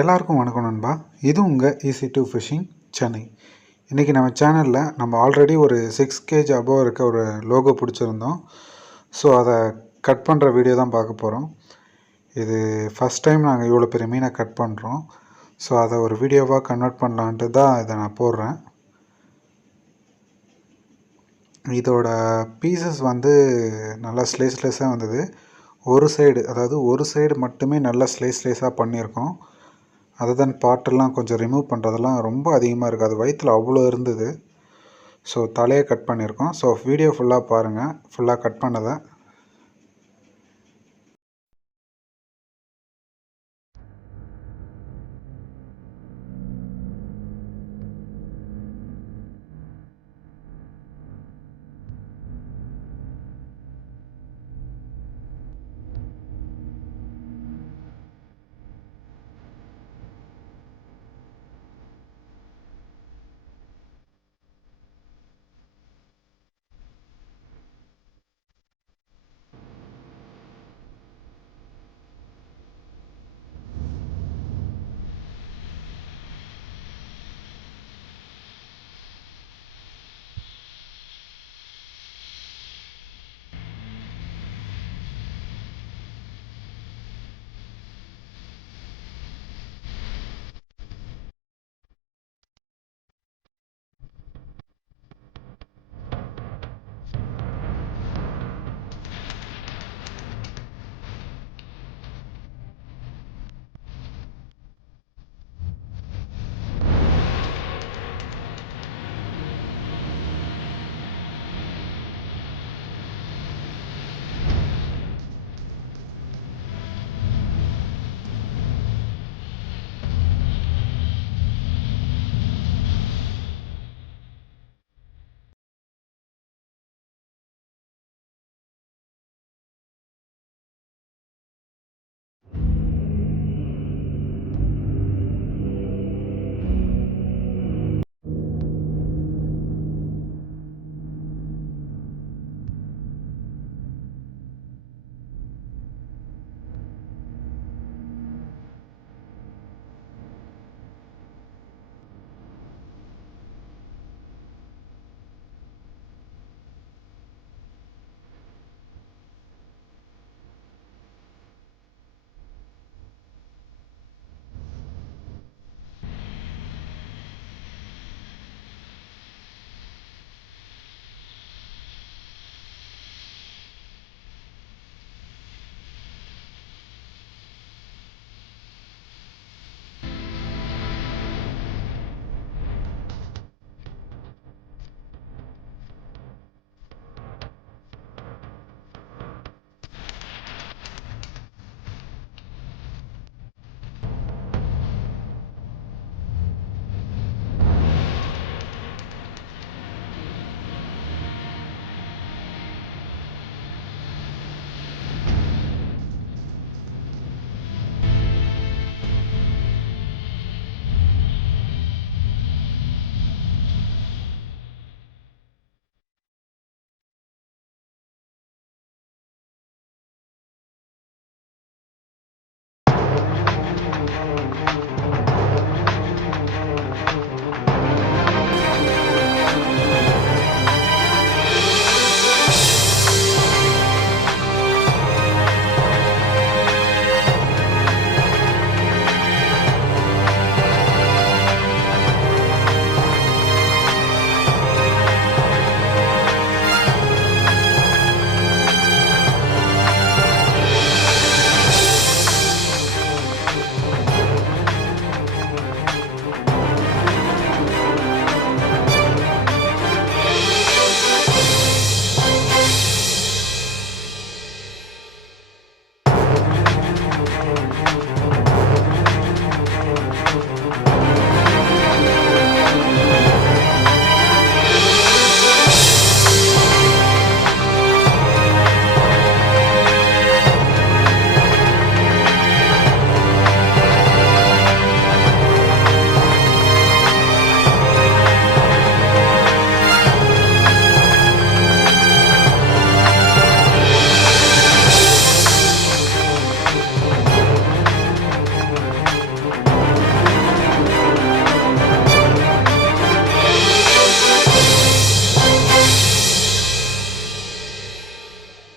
எல்லாருக்கும் வணக்கம் நண்பா. இது உங்கள் ஈஸி டு ஃபிஷிங் சென்னை. இன்றைக்கி நம்ம சேனலில் நம்ம ஆல்ரெடி ஒரு 6 kg அபோவ் இருக்க ஒரு லோகோ பிடிச்சிருந்தோம். ஸோ அதை கட் பண்ணுற வீடியோ தான் பார்க்க போகிறோம். இது ஃபஸ்ட் டைம் நாங்கள் இவ்வளோ பெரிய மீனை கட் பண்ணுறோம். ஸோ அதை ஒரு வீடியோவாக கன்வெர்ட் பண்ணலான்ட்டு தான் இதை நான் போடுறேன். இதோட பீசஸ் நல்லா ஸ்லேஸாக வந்தது. ஒரு சைடு மட்டுமே நல்லா ஸ்லேஸாக பண்ணியிருக்கோம். அதர் பாட்டெல்லாம் கொஞ்சம் ரிமூவ் பண்ணுறதெல்லாம் ரொம்ப அதிகமாக இருக்குது. அது வயிற்றில் அவ்வளோ இருந்தது. ஸோ தலையை கட் பண்ணியிருக்கோம். ஸோ வீடியோ ஃபுல்லாக பாருங்கள், ஃபுல்லாக கட் பண்ணதை.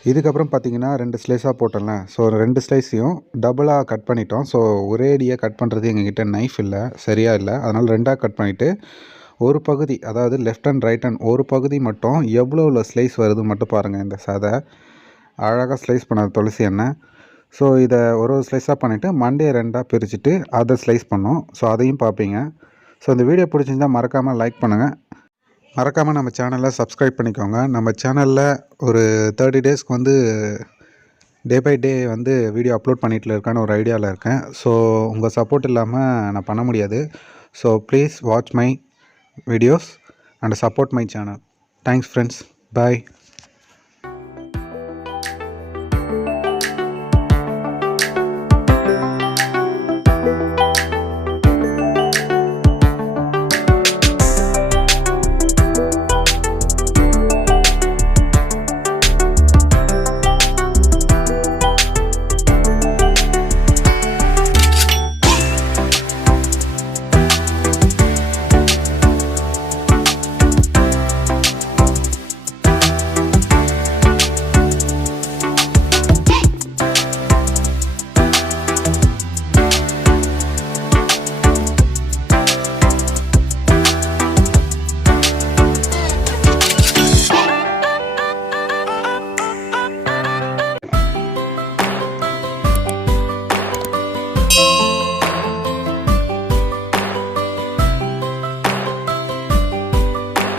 இதுக்கப்புறம் பார்த்தீங்கன்னா 2 ஸ்லைஸாக போட்டோம்ல, ஸோ 2 ஸ்லைஸையும் டபுளாக கட் பண்ணிட்டோம். ஸோ ஒரேடியாக கட் பண்ணுறது எங்ககிட்ட நைஃப் இல்லை, சரியாக இல்லை. அதனால் 2ஆக கட் பண்ணிவிட்டு ஒரு பகுதி, அதாவது லெஃப்ட் அண்ட் ரைட் ஹேண்ட் ஒரு பகுதி மட்டும் எவ்வளோ ஸ்லைஸ் வருது மட்டும் பாருங்கள். இந்த சதை அழகாக ஸ்லைஸ் பண்ண துளசி எண்ணெய். ஸோ இதை ஒரு ஸ்லைஸாக பண்ணிவிட்டு மண்டே 2ஆக பிரிச்சுட்டு அதை ஸ்லைஸ் பண்ணோம். ஸோ அதையும் பார்ப்பீங்க. ஸோ இந்த வீடியோ பிடிச்சிருந்தால் மறக்காமல் லைக் பண்ணுங்கள். மறக்காமல் நம்ம சேனலை சப்ஸ்கிரைப் பண்ணிக்கோங்க. நம்ம சேனலில் ஒரு 30 டேஸ்க்கு வந்து டே பை டே வந்து வீடியோ அப்லோட் பண்ணிகிட்டு இருக்கான்னு ஒரு ஐடியாவில் இருக்கேன். ஸோ உங்கள் சப்போர்ட் இல்லாமல் நான் பண்ண முடியாது. So please watch my videos and support my channel. Thanks friends. Bye.